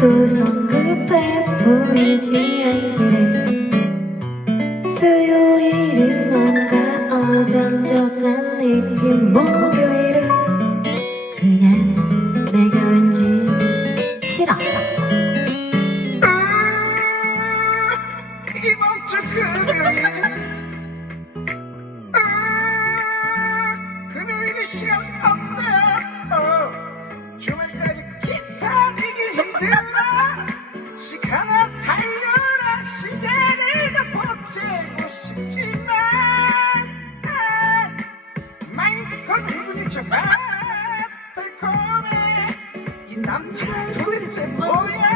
오늘도 성급해 보이지 않기래. 수요일은 뭔가 어정쩡한 느낌. 목요일은 그냥 내가 왠지 싫어. 이번 주 금요일 금요일의 시간 어때요? 주말까지 기다리기 힘들어. 시간아 달려라. 시간을 더 버티고 싶지만 마음껏 기분이 좋아. 달콤해. 이 남자 도대체 뭐야?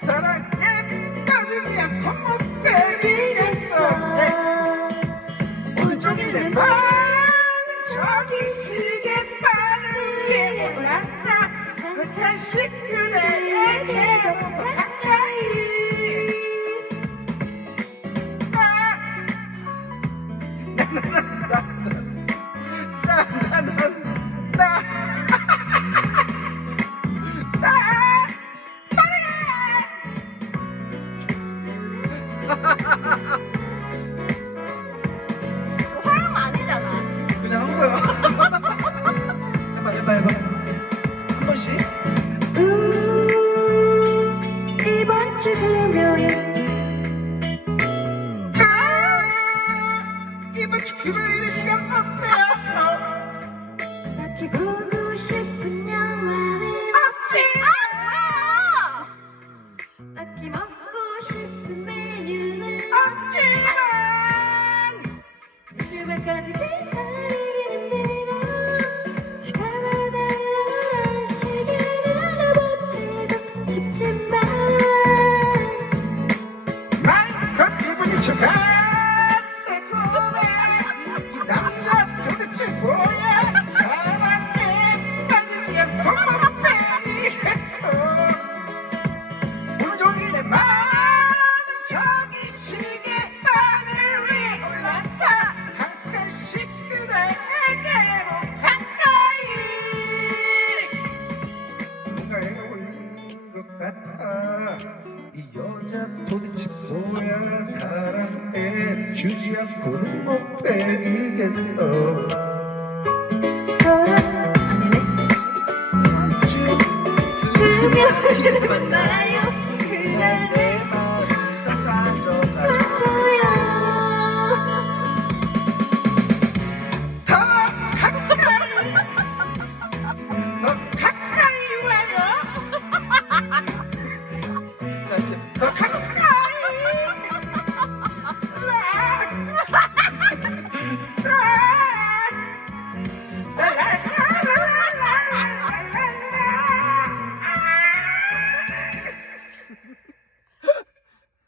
사랑에 빠지지 않고 못 빼기겠어. 오늘 종일 내 마음은 저기 시계바늘 위에 올랐다. 한 식구들에게 더 가까이. 화음 아니잖아. 그냥 한 거야. 해봐. 한 번씩. 이번 주 금요일 이번 주 금요일의 시간 어때요? 딱히 보고 싶은 영화는 없지만 딱히 먹고 싶은 메뉴는 없지만 주말까지 기다리기 힘들어. 시간을 달려 시계를 버티고 싶지만 마음껏 기분이 좋아. 달콤해. 이 남자 도대체 뭐야? 사랑에 빠지지 않고 못 빼기겠어. 오늘 종일 내 마음은 저기 시계바늘 위에 올랐다. 한편 식구들에게로 가까이. 뭔가 애가 걸린 것 같아. 이 여자 도대체 뭐야? 사랑해 주지 않고는 못 빼기겠어. 아니네. 이번 주 금요일 만나요.